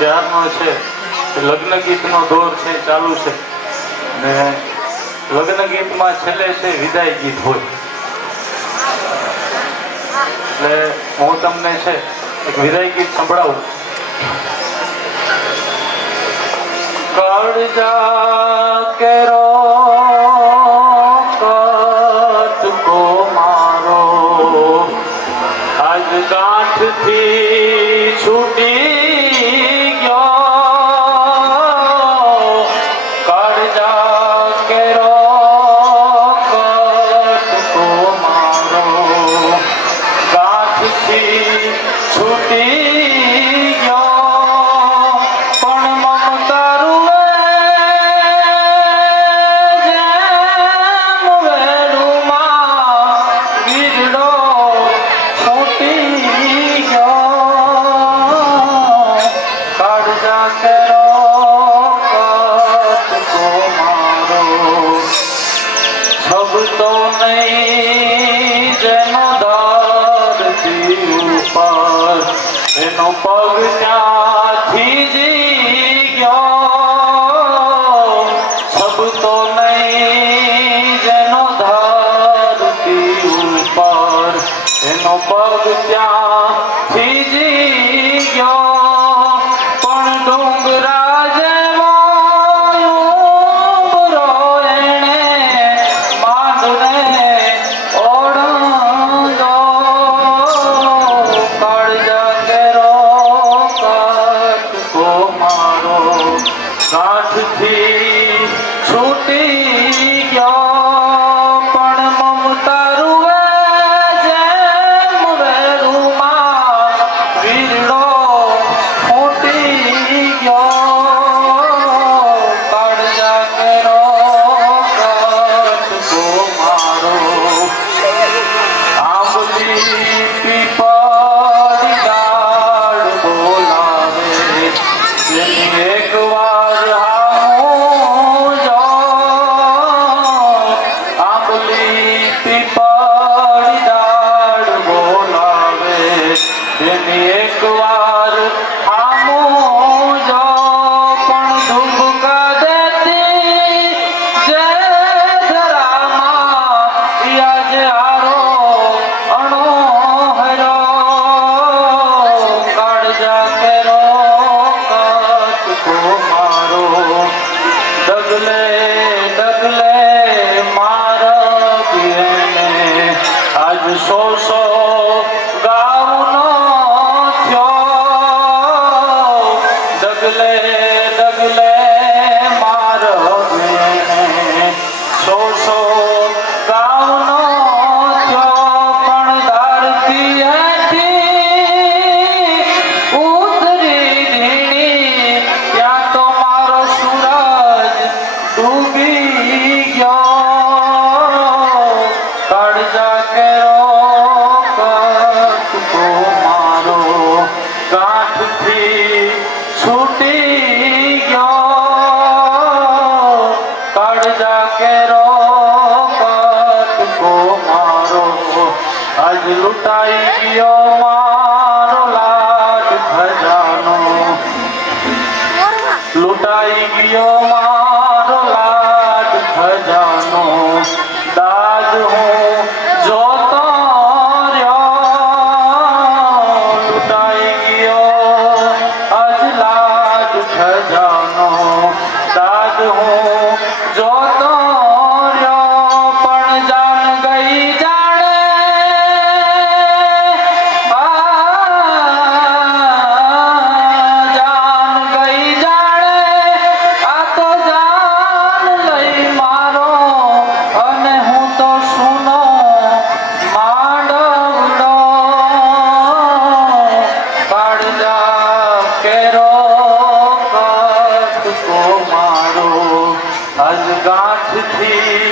ત્યારનો છે લગ્ન ગીતનો દોર છે ચાલુ છે ને લગ્ન ગીતમાં છેલ્લે છે વિદાય ગીત હોય એટલે હું તમને છે એક વિદાય ગીત સંભળાવું. કાળજા કેરો કટકો મારો આજ ગાંઠથી છૂટી ગયો. કાળજા કેરો કટકો મારો ગાંઠથી છૂટી ગયો. તો નહીં જેનો ધરતી ઉપર એનો પગ ત્યાંથી જી ગયો. સબ તો નહીં જેનો ધરતી ઉપર એનો પગ ત્યાંથી જી ગયો. પણ ડુંગરા જેવો ગાંઠથી છૂટી ગયો. પણ મમતા રૂવે જેમ વેરુમાં વીરડો ફૂટી ગયો. કાળજા કેરો કટકો મારો આંબલી પીપળી ડાળ બોલાવે જેની એક વાર પીપળી ડાળ બોલાવે એની એક વાર આમો જો. પણ ધુબકા દેતી જે ધરામાં યાજ હારો અણો હરો. કાળજા કેરો કટકો મારો ડગલે ડગલે આજ સો ગાઉનો થયો. ડગલે ડગલે માર સો ગાઉનો થયો. પણ ધરતી હેઠી ઉતરી ધીણી ત્યાં તો મારો સૂરજ ડૂબી ગયો. કાળજા કેરો કટકો મારો ગાંઠથી છૂટી ગયો. કાળજા કેરો કટકો મારો આજ લૂંટાઈ ગયો મારો લાડ ખજાનો. લૂંટાઈ ગયો મારો લાડ ખજાનો. દાદ હું જોતો રહ્યો. લૂંટાઈ ગયો આજ લાડ ખજાનો. દાદ હું જોતો રહ્યો. પણ જાન ગઈ જાણે જાન ગઈ જાણે આ તો જાન લઈ મારો. અને હું તો સુનો માંડવડો. કાળજા કેરો કટકો મારો આજ ગાંઠથી